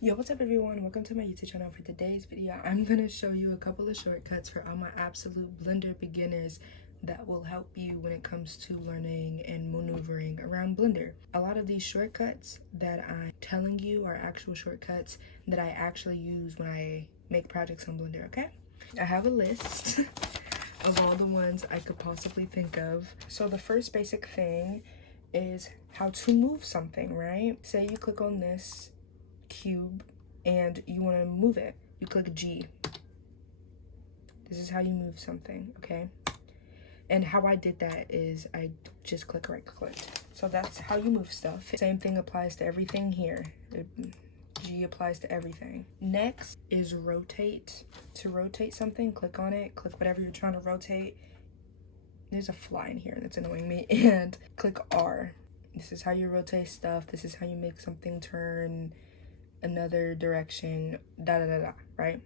Yo, what's up everyone? Welcome to my YouTube channel. For today's video, I'm going to show you a couple of shortcuts for all my absolute Blender beginners that will help you when it comes to learning and maneuvering around Blender. A lot of these shortcuts that I'm telling you are actual shortcuts that I actually use when I make projects on Blender, okay? I have a list of all the ones I could possibly think of. So the first basic thing is how to move something, right? Say you click on this cube and you want to move it, you click G. This is how you move something, okay? And how I did that is I just right click. So that's how you move stuff. Same thing applies to everything here. G applies to everything. Next is rotate. To rotate something, click on it, click whatever you're trying to rotate. There's a fly in here that's annoying me. And click R. This is how you rotate stuff. This is how you make something turn another direction, right?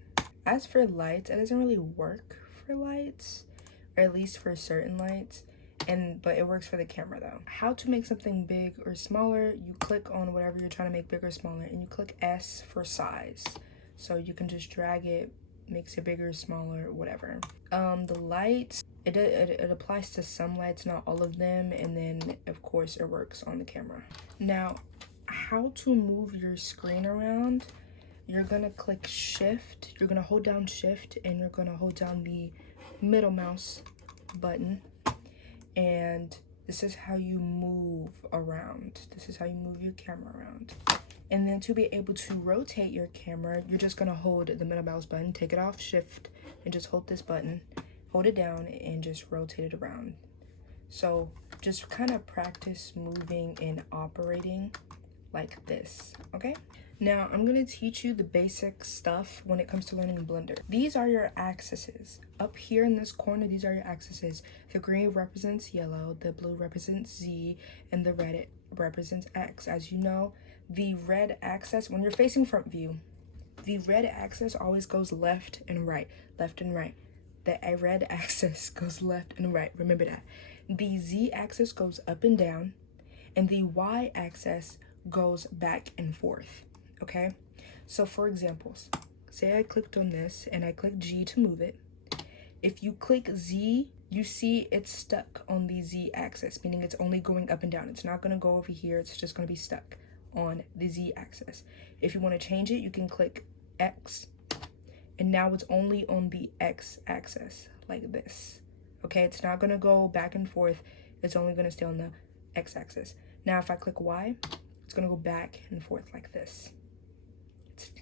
As for lights, it doesn't really work for lights, or at least for certain lights, but it works for the camera though. How to make something big or smaller, you click on whatever you're trying to make bigger or smaller, and you click S for size. So you can just drag it, makes it bigger, smaller, whatever. The lights, it applies to some lights, not all of them, and then of course it works on the camera. Now, how to move your screen around, you're gonna click shift, you're gonna hold down shift, and you're gonna hold down the middle mouse button, and this is how you move around. This is how you move your camera around. And then to be able to rotate your camera, you're just gonna hold the middle mouse button, take it off shift, and just hold this button, hold it down, and just rotate it around. So just kind of practice moving and operating like this, okay? Now I'm gonna teach you the basic stuff when it comes to learning Blender. These are your axes. Up here in this corner, these are your axes. The green represents yellow, the blue represents Z, and the red represents X. As you know, the red axis, when you're facing front view, the red axis always goes left and right, left and right. The red axis goes left and right, remember that. The Z axis goes up and down, and the Y axis goes back and forth, okay? So for examples, say I clicked on this and I click G to move it. If you click Z, you see it's stuck on the Z axis, meaning it's only going up and down. It's not gonna go over here, it's just gonna be stuck on the Z axis. If you wanna change it, you can click X, and now it's only on the X axis, like this, okay? It's not gonna go back and forth, it's only gonna stay on the X axis. Now if I click Y, it's gonna go back and forth like this.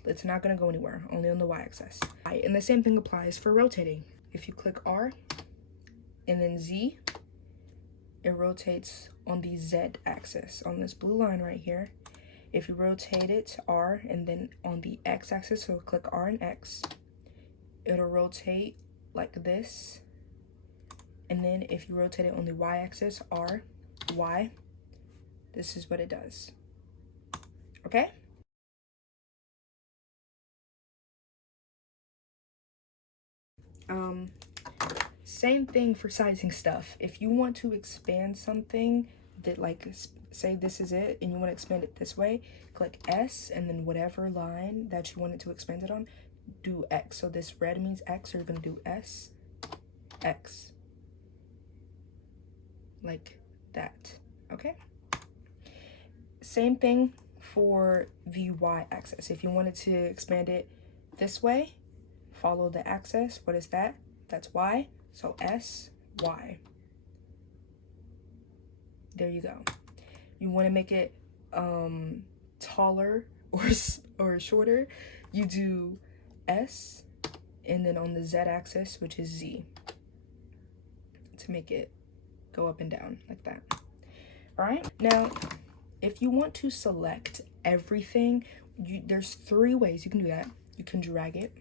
It's not gonna go anywhere, only on the Y axis. And the same thing applies for rotating. If you click R and then Z, it rotates on the Z axis, on this blue line right here. If you rotate it R and then on the X axis, so click R and X, it'll rotate like this. And then if you rotate it on the Y axis, R, Y, this is what it does. Okay? Same thing for sizing stuff. If you want to expand something that, like, say this is it and you want to expand it this way, click S, and then whatever line that you want it to expand it on, do X. So this red means X, so you're gonna do S, X, like that, okay? Same thing for the Y axis. If you wanted to expand it this way, follow the axis. What is that? That's Y. So S, Y. There you go. You want to make it taller or shorter, you do S, and then on the Z axis, which is Z, to make it go up and down like that. All right, now if you want to select everything, there's 3 ways you can do that. You can drag it,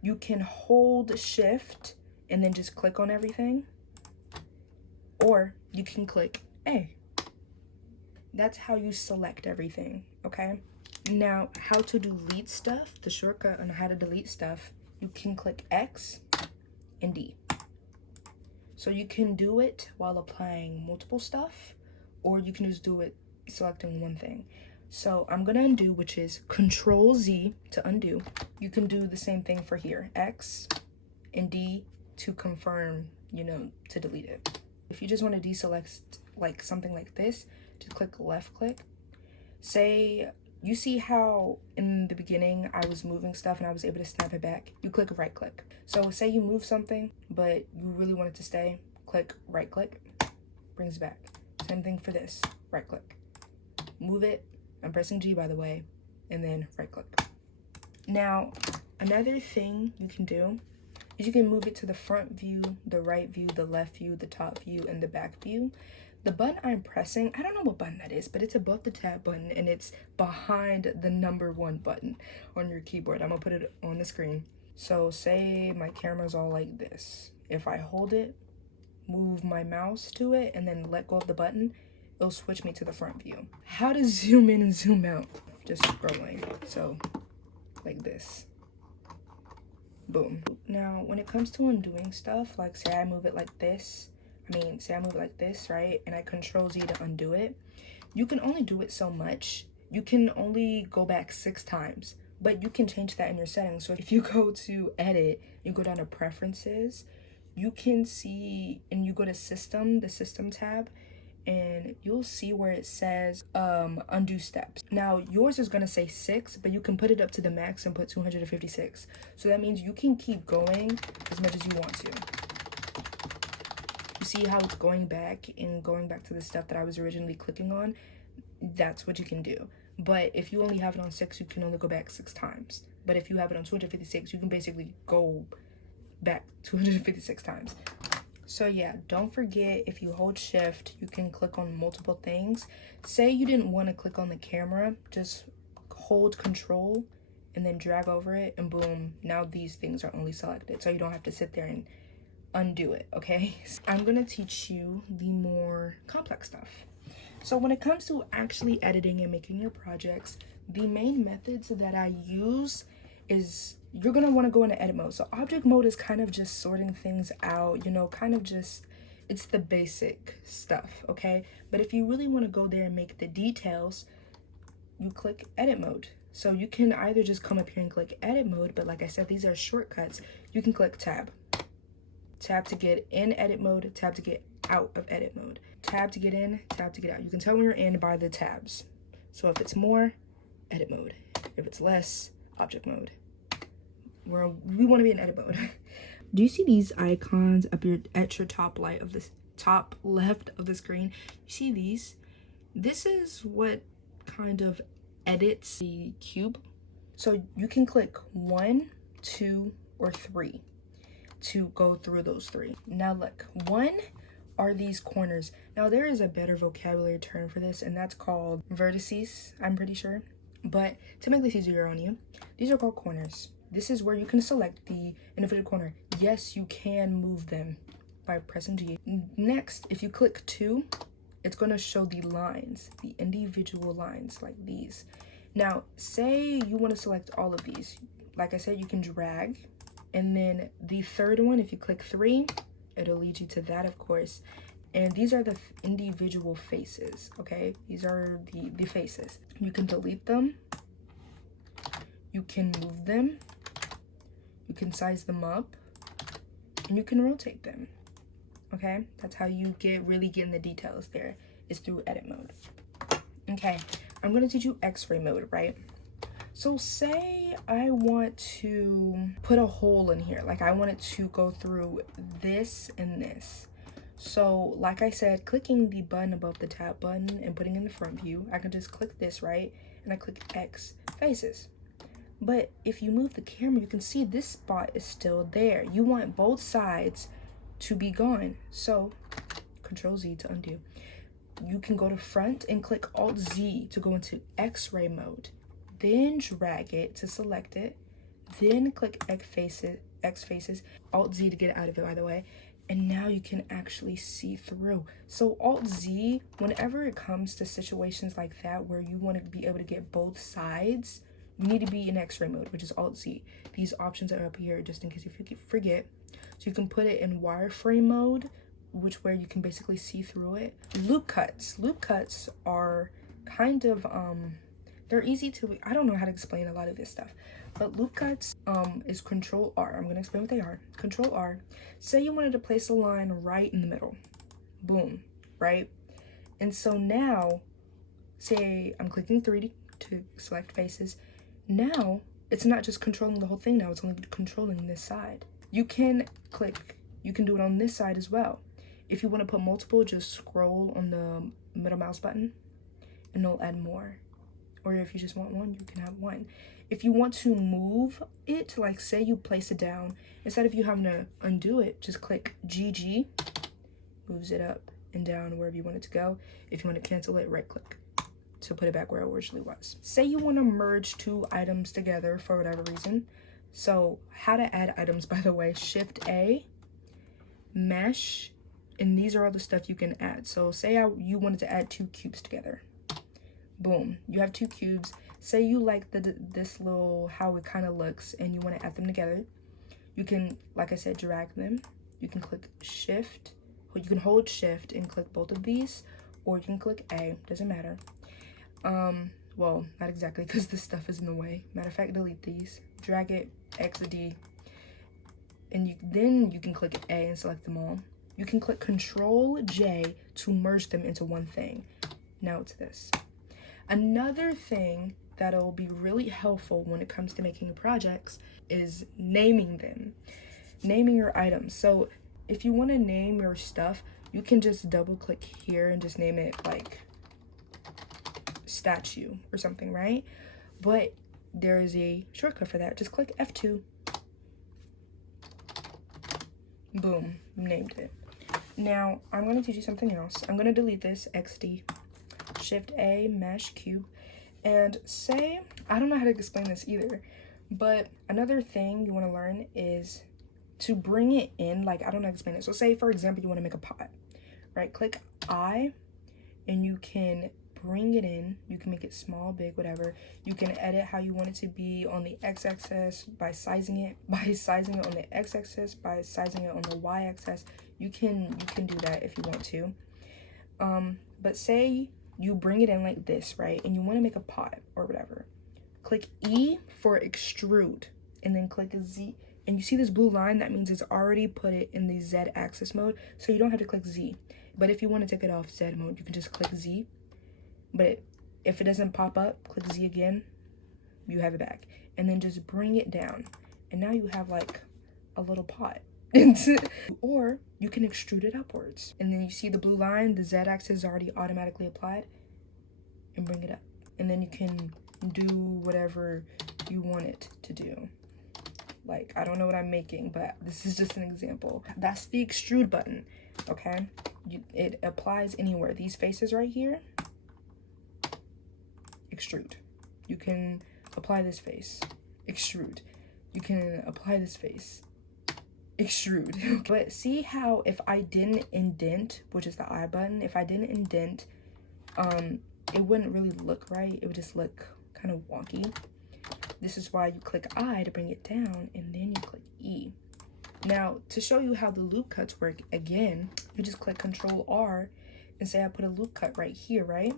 you can hold shift and then just click on everything, or you can click A. That's how you select everything, okay? Now, how to delete stuff, the shortcut on how to delete stuff, you can click X and D. So you can do it while applying multiple stuff, or you can just do it selecting one thing. So I'm gonna undo, which is Control Z to undo. You can do the same thing for here, X and D to confirm, you know, to delete it. If you just want to deselect like something like this, just click left click. Say you see how in the beginning I was moving stuff and I was able to snap it back. You click right click. So say you move something but you really want it to stay, click right click, brings it back. Same thing for this, right click. Move it, I'm pressing G by the way, and then right click. Now another thing you can do is you can move it to the front view, the right view, the left view, the top view, and the back view. The button I'm pressing, I don't know what button that is, but it's above the tab button and it's behind the number 1 button on your keyboard. I'm gonna put it on the screen. So say my camera's all like this. If I hold it, move my mouse to it, and then let go of the button, it'll switch me to the front view. How to zoom in and zoom out? Just scrolling. So like this. Boom. Now when it comes to undoing stuff, like say I move it like this, say I move it like this, right, and I Control Z to undo it, you can only do it so much. You can only go back 6 times, but you can change that in your settings. So if you go to edit, you go down to preferences, you can see, and you go to system, the system tab, and you'll see where it says undo steps. Now yours is gonna say 6, but you can put it up to the max and put 256. So that means you can keep going as much as you want to. You see how it's going back and going back to the stuff that I was originally clicking on? That's what you can do. But if you only have it on 6, you can only go back 6 times. But if you have it on 256, you can basically go back 256 times. So yeah, don't forget, if you hold shift, you can click on multiple things. Say you didn't want to click on the camera, just hold control and then drag over it, and boom, now these things are only selected. So you don't have to sit there and undo it, okay? I'm gonna teach you the more complex stuff. So when it comes to actually editing and making your projects, the main methods that I use is, you're gonna want to go into edit mode. So object mode is kind of just sorting things out, you know, kind of just, it's the basic stuff, okay? But if you really want to go there and make the details, you click edit mode. So you can either just come up here and click edit mode, but like I said, these are shortcuts. You can click tab. Tab to get in edit mode, tab to get out of edit mode. Tab to get in, tab to get out. You can tell when you're in by the tabs. So if it's more, edit mode. If it's less, object mode. We want to be in edit mode. Do you see these icons up here at your top left of the screen? You see these? This is what kind of edits the cube. So you can click 1, 2, or 3 to go through those 3. Now look, 1 are these corners. Now there is a better vocabulary term for this, and that's called vertices, I'm pretty sure. But to make this easier on you, these are called corners. This is where you can select the individual corner. Yes, you can move them by pressing G. Next, if you click 2, it's going to show the lines, the individual lines like these. Now, say you want to select all of these. Like I said, you can drag. And then the third one, if you click 3, it'll lead you to that, of course. And these are the individual faces, okay? These are the faces. You can delete them. You can move them. You can size them up. And you can rotate them, okay? That's how you really get in the details there, is through edit mode. Okay, I'm gonna teach you X-ray mode, right? So say I want to put a hole in here, like I want it to go through this and this. So like I said, clicking the button above the tab button and putting in the front view, I can just click this, right? And I click X faces. But if you move the camera, you can see this spot is still there. You want both sides to be gone. So Control Z to undo. You can go to front and click Alt Z to go into X-ray mode. Then drag it to select it. Then click X faces, Alt Z to get out of it, by the way. And now you can actually see through. So Alt Z, whenever it comes to situations like that where you want to be able to get both sides, you need to be in X-ray mode, which is Alt Z. These options are up here just in case if you forget. So you can put it in wireframe mode, where you can basically see through it. Loop cuts. Loop cuts are kind of They're easy to, I don't know how to explain a lot of this stuff, but loop cuts is Control R. I'm gonna explain what they are. Control R. Say you wanted to place a line right in the middle. Boom, right? And so now, say I'm clicking 3 to select faces. Now, it's not just controlling the whole thing now, it's only controlling this side. You can do it on this side as well. If you want to put multiple, just scroll on the middle mouse button and it'll add more. Or if you just want one, you can have one. If you want to move it, like say you place it down, instead of you having to undo it, just click GG, moves it up and down wherever you want it to go. If you want to cancel it, right click to put it back where it originally was. Say you want to merge 2 items together for whatever reason. So how to add items, by the way, Shift A, mesh, and these are all the stuff you can add. So say you wanted to add 2 cubes together. Boom, you have 2 cubes. Say you like this little, how it kind of looks, and you want to add them together. You can, like I said, drag them. You can click Shift, or you can hold Shift and click both of these, or you can click A, doesn't matter. Well, not exactly, because this stuff is in the way. Matter of fact, delete these. Drag it, X or D, and then you can click A and select them all. You can click Control J to merge them into one thing. Now it's this. Another thing that'll be really helpful when it comes to making projects is naming them, naming your items. So if you want to name your stuff, you can just double click here and just name it like statue or something, right? But there is a shortcut for that. Just click F2. Boom, named it. Now I'm going to teach you something else. I'm going to delete this, XD, Shift A, mesh, cube, and say, I don't know how to explain this either, but another thing you want to learn is to bring it in, like, I don't know how to explain it. So say, for example, you want to make a pot, right? Click I, and you can bring it in. You can make it small, big, whatever. You can edit how you want it to be on the x-axis by sizing it on the x-axis, by sizing it on the y-axis. You can do that if you want to. But say you bring it in like this, right? And you want to make a pot or whatever. Click E for extrude, and then click Z. And you see this blue line? That means it's already put it in the Z axis mode, so you don't have to click Z. But if you want to take it off Z mode, you can just click Z. But if it doesn't pop up, click Z again, you have it back. And then just bring it down. And now you have like a little pot. Or you can extrude it upwards. And then you see the blue line, the Z axis is already automatically applied. And bring it up. And then you can do whatever you want it to do. Like, I don't know what I'm making, but this is just an example. That's the extrude button, okay? It applies anywhere. These faces right here, extrude. You can apply this face, extrude. You can apply this face, extrude. But see how if I didn't indent, which is the I button, if I didn't indent, it wouldn't really look right. It would just look kind of wonky. This is why you click I to bring it down, and then you click E. Now, to show you how the loop cuts work, again, you just click Control R and say I put a loop cut right here, right?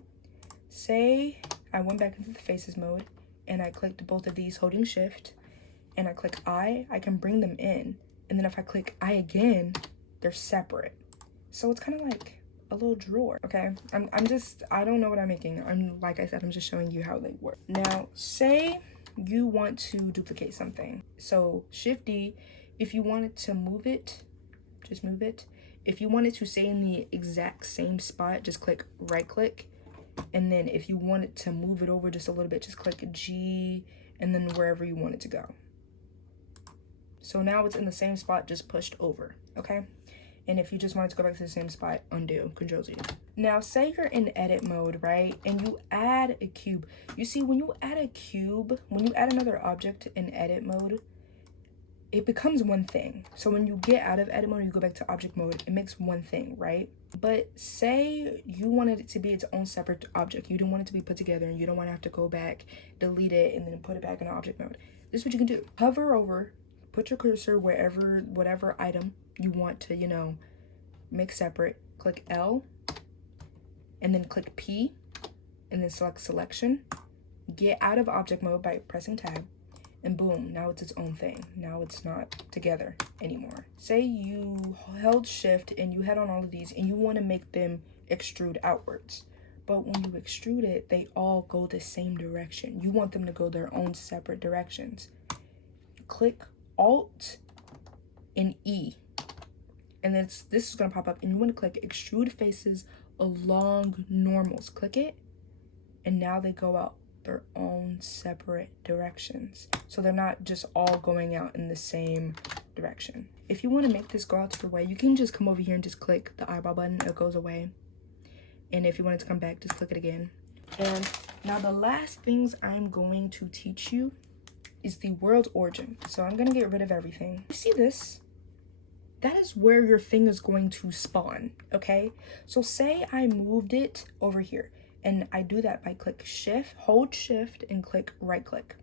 Say I went back into the faces mode and I clicked both of these holding Shift, and I click I can bring them in. And then if I click I again, they're separate. So it's kind of like a little drawer, okay? I don't know what I'm making. Like I said, I'm just showing you how they work. Now, say you want to duplicate something. So Shift D, if you wanted to move it, just move it. If you wanted to stay in the exact same spot, just click right click. And then if you wanted to move it over just a little bit, just click G and then wherever you want it to go. So now it's in the same spot, just pushed over, okay? And if you just wanted to go back to the same spot, undo, Control Z. Now, say you're in edit mode, right? And you add a cube. You see, when you add a cube, when you add another object in edit mode, it becomes one thing. So when you get out of edit mode, you go back to object mode, it makes one thing, right? But say you wanted it to be its own separate object. You don't want it to be put together, and you don't want to have to go back, delete it, and then put it back in object mode. This is what you can do. Hover over, put your cursor wherever, whatever item you want to, you know, make separate. Click L, and then click P, and then select selection. get out of object mode by pressing tab, and boom, now it's its own thing. Now it's not together anymore. Say you held shift and you had on all of these and you want to make them extrude outwards. But when you extrude it, they all go the same direction. You want them to go their own separate directions. Click Alt and E. And then this is going to pop up. And you want to click Extrude Faces Along Normals. Click it. And now they go out their own separate directions. So they're not just all going out in the same direction. If you want to make this go out your way, you can just come over here and just click the eyeball button. It goes away. And if you want it to come back, just click it again. And now the last things I'm going to teach you is the world origin. So I'm going to get rid of everything. You see this? That is where your thing is going to spawn, okay? So say I moved it over here, and I do that by hold shift and click right click.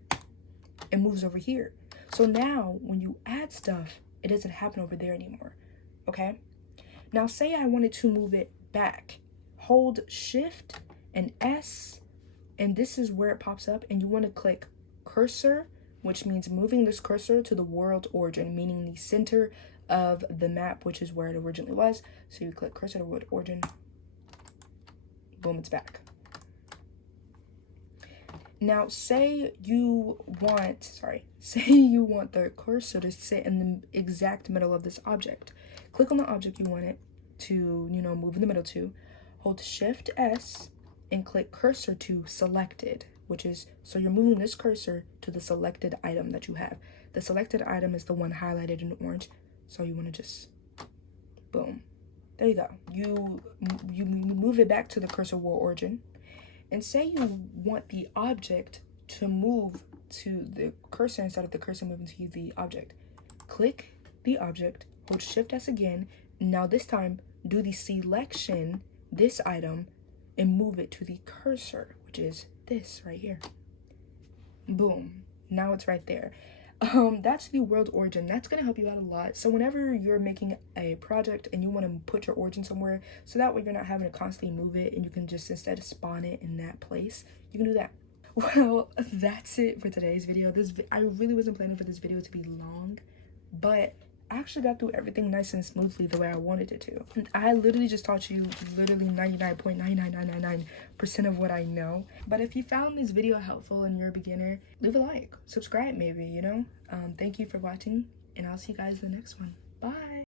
It moves over here. So now when you add stuff, it doesn't happen over there anymore, okay? Now say I wanted to move it back. Hold shift and S, and this is where it pops up, and you want to click cursor, which means moving this cursor to the world origin, meaning the center of the map, which is where it originally was. So you click cursor to world origin, boom, it's back. Now say you want the cursor to sit in the exact middle of this object. Click on the object you want it to, move in the middle to. Hold shift S and click cursor to selected, which is, so you're moving this cursor to the selected item that you have. The selected item is the one highlighted in orange. So you want to just, boom, there you go. You move it back to the cursor world origin, and say you want the object to move to the cursor instead of the cursor moving to the object. Click the object, hold shift S again. Now this time do the selection, this item, and move it to the cursor, which is this right here. Boom, now it's right there. That's the world origin. That's going to help you out a lot. So whenever you're making a project and you want to put your origin somewhere, so that way you're not having to constantly move it and you can just instead spawn it in that place, you can do that. Well, that's it for today's video. I really wasn't planning for this video to be long, but I actually got through everything nice and smoothly the way I wanted it to. And I literally just taught you literally 99.99999% of what I know. But if you found this video helpful and you're a beginner, leave a like, subscribe maybe, Thank you for watching, and I'll see you guys in the next one. Bye.